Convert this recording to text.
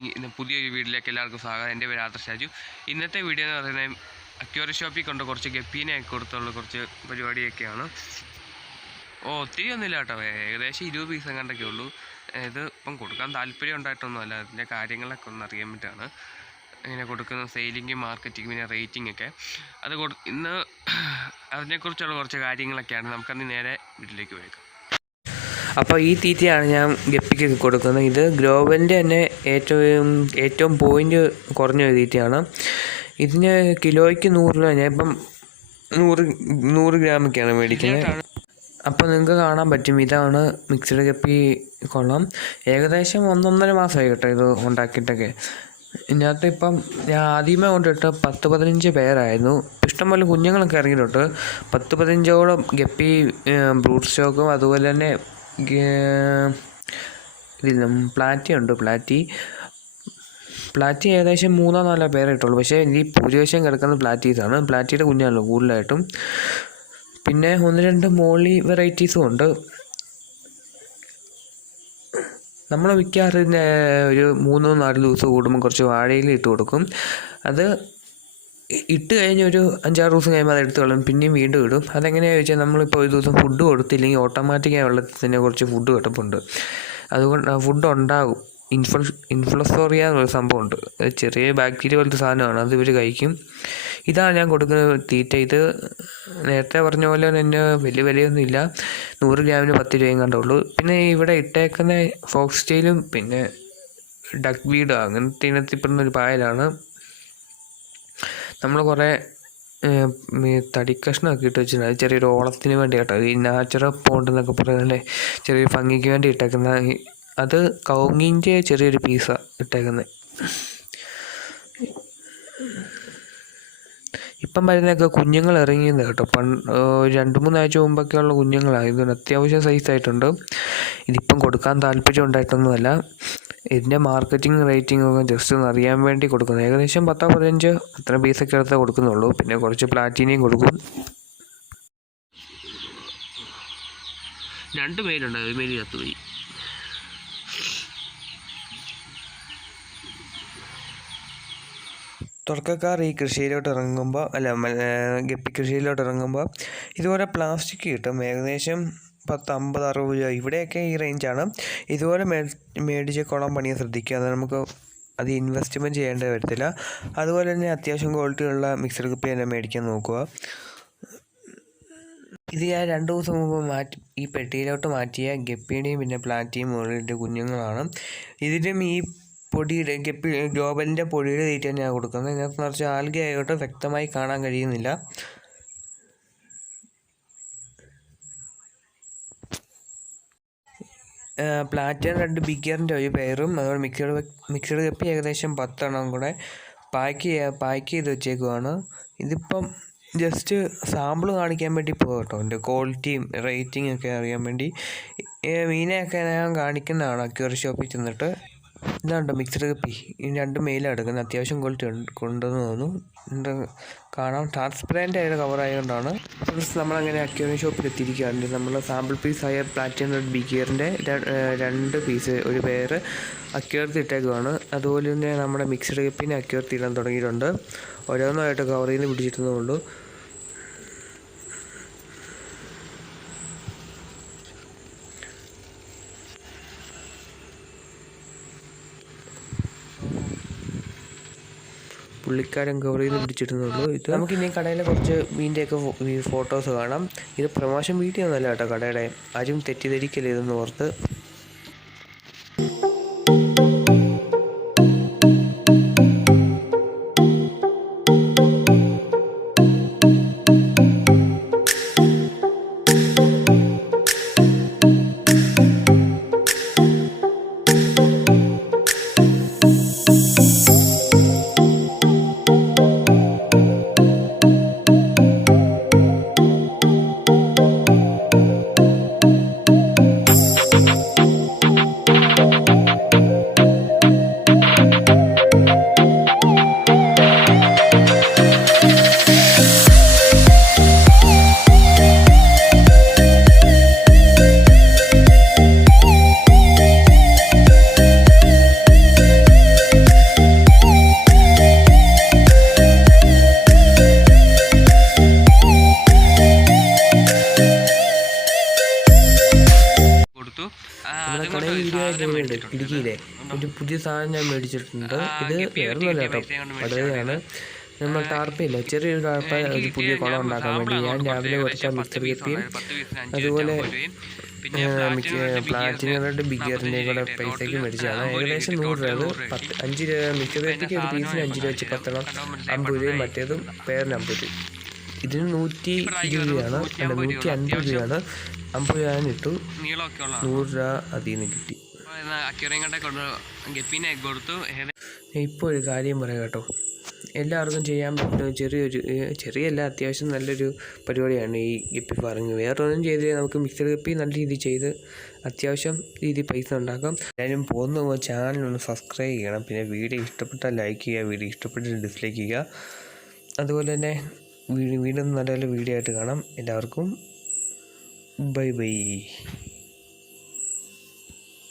പുതിയൊരു വീഡിയോയിലേക്ക് എല്ലാവർക്കും സ്വാഗതം. എൻ്റെ പേര് ആദർശ് രാജു. ഇന്നത്തെ വീഡിയോ എന്ന് പറയുന്നത് അക്വേറിയം ഷോപ്പിൽ കൊണ്ട് കുറച്ച് ഗപ്പീനെ കൊടുത്തുള്ള കുറച്ച് പരിപാടിയൊക്കെയാണ്. ഒത്തിരി ഒന്നുമില്ല കേട്ടോ, ഏകദേശം 20 പീസ് എങ്ങാണ്ടൊക്കെ ഉള്ളൂ. ഇത് ഇപ്പം കൊടുക്കാൻ താല്പര്യം ഉണ്ടായിട്ടൊന്നുമല്ല, അതിൻ്റെ കാര്യങ്ങളൊക്കെ ഒന്ന് അറിയാൻ വേണ്ടിയിട്ടാണ് ഇങ്ങനെ കൊടുക്കുന്ന സെയിലിംഗ്, മാർക്കറ്റിംഗ്, പിന്നെ റേറ്റിംഗ് ഒക്കെ. ഇന്ന് അതിനെക്കുറിച്ചുള്ള കുറച്ച് കാര്യങ്ങളൊക്കെയാണ്. നമുക്കന്ന് നേരെ വീട്ടിലേക്ക് പോയേക്കാം. അപ്പോൾ ഈ തീറ്റയാണ് ഞാൻ ഗപ്പിക്കൊക്കെ കൊടുക്കുന്നത്. ഇത് ഗ്ലോബലിൻ്റെ തന്നെ ഏറ്റവും പോയിൻ്റ് കുറഞ്ഞ ഒരു തീറ്റയാണ്. ഇതിന് കിലോയ്ക്ക് 100 രൂപ. ഞാൻ ഇപ്പം 100 ഗ്രാമൊക്കെയാണ് മേടിക്കുന്നത്. അപ്പോൾ നിങ്ങൾക്ക് കാണാൻ പറ്റും, ഇതാണ് മിക്സഡ് ഗപ്പി കൊള്ളം. ഏകദേശം 1.5 മാസമായി കേട്ടോ ഇത് ഉണ്ടാക്കിയിട്ടൊക്കെ. ഇതിനകത്ത് ഇപ്പം ഞാൻ ആദ്യമേ കൊണ്ടിട്ട് 10-15 പേരായിരുന്നു. ഇഷ്ടംപോലെ കുഞ്ഞുങ്ങളൊക്കെ ഇറങ്ങിയിട്ടുണ്ട്. 10-15ഓളം ഗപ്പി ബ്രൂഡ് സ്റ്റോക്കും അതുപോലെ തന്നെ ഇതിലും പ്ലാറ്റി ഉണ്ട്. പ്ലാറ്റി ഏകദേശം 3-4 പേരെ ഇട്ടുള്ളൂ. പക്ഷേ ഈ ഭൂരിവശം കിടക്കുന്ന പ്ലാറ്റീസാണ്. പ്ലാറ്റിയുടെ കുഞ്ഞാണല്ലോ കൂടുതലായിട്ടും. പിന്നെ 1-2 മോളി വെറൈറ്റീസും ഉണ്ട്. നമ്മൾ മിക്കവാറും ഒരു 3-4 ദിവസം കൂടുമ്പോൾ കുറച്ച് വാഴയിൽ ഇട്ട് കൊടുക്കും. അത് ഇട്ട് കഴിഞ്ഞ് ഒരു 5-6 ദിവസം കഴിയുമ്പോൾ അത് എടുത്ത് കളയും, പിന്നെയും വീണ്ടും ഇടും. അതെങ്ങനെയാണെന്ന് ചോദിച്ചാൽ, നമ്മളിപ്പോൾ ഒരു ദിവസം ഫുഡ് കൊടുത്തില്ലെങ്കിൽ ഓട്ടോമാറ്റിക്കായി വെള്ളത്തിന് കുറച്ച് ഫുഡ് കിടപ്പുണ്ട്. അതുകൊണ്ട് ഫുഡ് ഉണ്ടാകും. ഇൻഫ്ലസോറിയ എന്നൊരു സംഭവമുണ്ട്. ചെറിയ ബാക്ടീരിയ പോലത്തെ സാധനമാണ്, അത് ഇവർ കഴിക്കും. ഇതാണ് ഞാൻ കൊടുക്കുന്ന തീറ്റ. ഇത് നേരത്തെ പറഞ്ഞ പോലെ തന്നെ വലിയ വിലയൊന്നും ഇല്ല. 100 ഗ്രാമിന് 10 രൂപയും കണ്ടുള്ളൂ. പിന്നെ ഇവിടെ ഇട്ടേക്കുന്ന ഫോക്സ് ടെയിലും പിന്നെ ഡക്ക് വീഡ് അങ്ങനത്തെ ഇനത്തിൽപ്പെടുന്നൊരു പായലാണ്. നമ്മൾ കുറേ തടിക്കഷ്ണമൊക്കെ ഇട്ട് വെച്ചിട്ടുണ്ട്. അത് ചെറിയൊരു ഓളത്തിന് വേണ്ടി കേട്ടോ. ഈ നാച്ചുറൽ പോണ്ട് എന്നൊക്കെ പറയുന്നതിൻ്റെ ചെറിയൊരു ഭംഗിക്ക് വേണ്ടി ഇട്ടേക്കുന്ന അത് കൗങ്ങിൻ്റെ ചെറിയൊരു പീസാണ് ഇട്ടേക്കുന്നത്. ഇപ്പം വരുന്നതൊക്കെ കുഞ്ഞുങ്ങൾ ഇറങ്ങിയത് കേട്ടോ. 2-3 ആഴ്ച മുമ്പൊക്കെ ഉള്ള കുഞ്ഞുങ്ങളാണ്. ഇതിന് അത്യാവശ്യം സൈസായിട്ടുണ്ട്. ഇതിപ്പം കൊടുക്കാൻ താല്പര്യം ഉണ്ടായിട്ടൊന്നുമല്ല. ഇതിൻ്റെ മാർക്കറ്റിംഗ് റേറ്റിംഗ് ഒക്കെ ജസ്റ്റ് ഒന്ന് അറിയാൻ വേണ്ടി കൊടുക്കുന്നത്. ഏകദേശം 10-15 അത്ര പീസൊക്കെ എടുത്തേ കൊടുക്കുന്നുള്ളൂ. പിന്നെ കുറച്ച് പ്ലാറ്റിനെയും കൊടുക്കും. 2 മേലുണ്ട്, ഒരു മേല് ചത്തുപോയി. തുടക്കക്കാർ ഈ കൃഷിയിലോട്ട് ഇറങ്ങുമ്പോൾ ഗപ്പി കൃഷിയിലോട്ട് ഇറങ്ങുമ്പോൾ ഇതുപോലെ പ്ലാസ്റ്റിക് കിട്ടും. ഏകദേശം 10-50-60 രൂപ, ഇവിടെയൊക്കെ ഈ റേഞ്ചാണ്. ഇതുപോലെ മേടിച്ച് കുളം പണിയാൻ ശ്രദ്ധിക്കുക. അത് നമുക്ക് ഇൻവെസ്റ്റ്മെൻറ്റ് ചെയ്യേണ്ടി വരത്തില്ല. അതുപോലെ തന്നെ അത്യാവശ്യം ക്വാളിറ്റിയുള്ള മിക്സഡ് ഗപ്പി തന്നെ മേടിക്കാൻ നോക്കുക. ഇത് ഞാൻ 2 ദിവസം മുമ്പ് ഈ പെട്ടിയിലോട്ട് മാറ്റിയ ഗപ്പിയുടെയും പിന്നെ പ്ലാറ്റിയും മുകളിൻ്റെ കുഞ്ഞുങ്ങളാണ്. ഇതിലും ഈ പൊടിയുടെ ഗപ്പി ഗ്ലോബലിൻ്റെ പൊടിയുടെ തീറ്റ തന്നെയാണ് കൊടുക്കുന്നത്. ഇതിനകത്ത് നിറച്ച് ആൽഗ ആയിട്ട് വ്യക്തമായി കാണാൻ കഴിയുന്നില്ല. പ്ലാറ്റിന് 2 ബിഗറിൻ്റെ ഒരു പെയറും അതുപോലെ മിക്സഡ് ഗപ്പി ഏകദേശം 10 എണ്ണം കൂടെ പാക്ക് ചെയ്ത് വെച്ചേക്കുവാണ്. ഇതിപ്പം ജസ്റ്റ് സാമ്പിൾ കാണിക്കാൻ വേണ്ടി പോകട്ടോ. എൻ്റെ ക്വാളിറ്റിയും റേറ്റിംഗ് ഒക്കെ അറിയാൻ വേണ്ടി മീനെയൊക്കെ ഞാൻ കാണിക്കുന്നതാണ് അക്വേറിയം ഷോപ്പിൽ ചെന്നിട്ട്. ഇതാണ്ടോ മിക്സഡ് ഗപ്പി. ഈ 2 മെയിലാണ് എടുക്കുന്നത്. അത്യാവശ്യം ക്വാളിറ്റി കൊണ്ടെന്ന് തോന്നുന്നു. കാണാം, ട്രാൻസ്പെറൻ്റ് ആയിട്ട് കവറായതുകൊണ്ടാണ്. നമ്മളങ്ങനെ അക്വേറിയം ഷോപ്പിൽ എത്തിയിരിക്കുകയാണ്. നമ്മൾ സാമ്പിൾ പീസായ പ്ലാറ്റിനം ബിഗിയറിൻ്റെ 2 പീസ് ഒരു പെയർ അക്വേറിയത്തിൽ ഇട്ടേക്കുവാണ്. അതുപോലെ തന്നെ നമ്മുടെ മിക്സഡ് ഗപ്പിനെ അക്വേറിയത്തിൽ ഇടാൻ തുടങ്ങിയിട്ടുണ്ട്. ഓരോന്നായിട്ട് കവറിൽ നിന്ന് പിടിച്ചിട്ടുന്നേ ഉള്ളൂ. പുള്ളിക്കാരൻ കവറിൽ നിന്ന് പിടിച്ചിട്ടുന്നുള്ളൂ. ഇത് നമുക്കിനി കടയിലെ കുറച്ച് മീൻ്റെയൊക്കെ ഫോട്ടോസ് കാണാം. ഇത് പ്രമോഷൻ വീഡിയോ ഒന്നുമല്ല കേട്ടോ കടയുടെ. ആരും തെറ്റിദ്ധരിക്കല്ലേ ഇതെന്ന് ഓർത്ത്. ഉണ്ട് ഇടുക്കിയിലെ ഒരു പുതിയ സാധനം ഞാൻ മേടിച്ചിട്ടുണ്ട്. ഇത് വേറൊന്നുമല്ല കേട്ടോ, പടുതയാണ്. നമ്മൾ ടാർപ്പയില്ല, ചെറിയൊരു ടാർപ്പ ഒരു പുതിയ കുളം ഉണ്ടാക്കാൻ വേണ്ടി ഞാൻ രാവിലെ കൊടുത്ത മിക്സർ കപ്പിയും അതുപോലെ പ്ലാറ്റിനയുടെ ബിഗറിൻ്റെയും കൂടെ പൈസയ്ക്ക് മേടിച്ചതാണ്. ഏകദേശം 100 രൂപ. അത് 5 രൂപ മിക്സർ കപ്പിക്ക് ഒരു പീസിന് 5 രൂപ വെച്ച് 10 എണ്ണം 50 രൂപയും മറ്റേതും പേരിന് 50 രൂപ. ഇതിന് 120 രൂപയാണ്, അല്ല 150 രൂപയാണ്. 50 രൂപ ഇട്ടു, 100 രൂപ അതിൽ നിന്ന് കിട്ടി. ഇപ്പോൾ ഒരു കാര്യം പറയാം കേട്ടോ, എല്ലാവർക്കും ചെയ്യാൻ പറ്റുന്ന ചെറിയല്ല, അത്യാവശ്യം നല്ലൊരു പരിപാടിയാണ് ഈ ഗപ്പി ഫാമിങ്. വേറൊന്നും ചെയ്തില്ല, നമുക്ക് മിക്സർ ഗപ്പി നല്ല രീതിയിൽ ചെയ്ത് അത്യാവശ്യം രീതിയിൽ പൈസ ഉണ്ടാക്കാം. എല്ലാവരും പോകുന്ന ചാനലൊന്ന് സബ്സ്ക്രൈബ് ചെയ്യണം. പിന്നെ വീഡിയോ ഇഷ്ടപ്പെട്ടാൽ ലൈക്ക് ചെയ്യുക, വീഡിയോ ഇഷ്ടപ്പെട്ടാൽ ഡിസ്ലൈക്ക് ചെയ്യുക. അതുപോലെ തന്നെ വീണ്ടും നല്ല നല്ല വീഡിയോ ആയിട്ട് കാണാം. എല്ലാവർക്കും ബൈ ബൈ.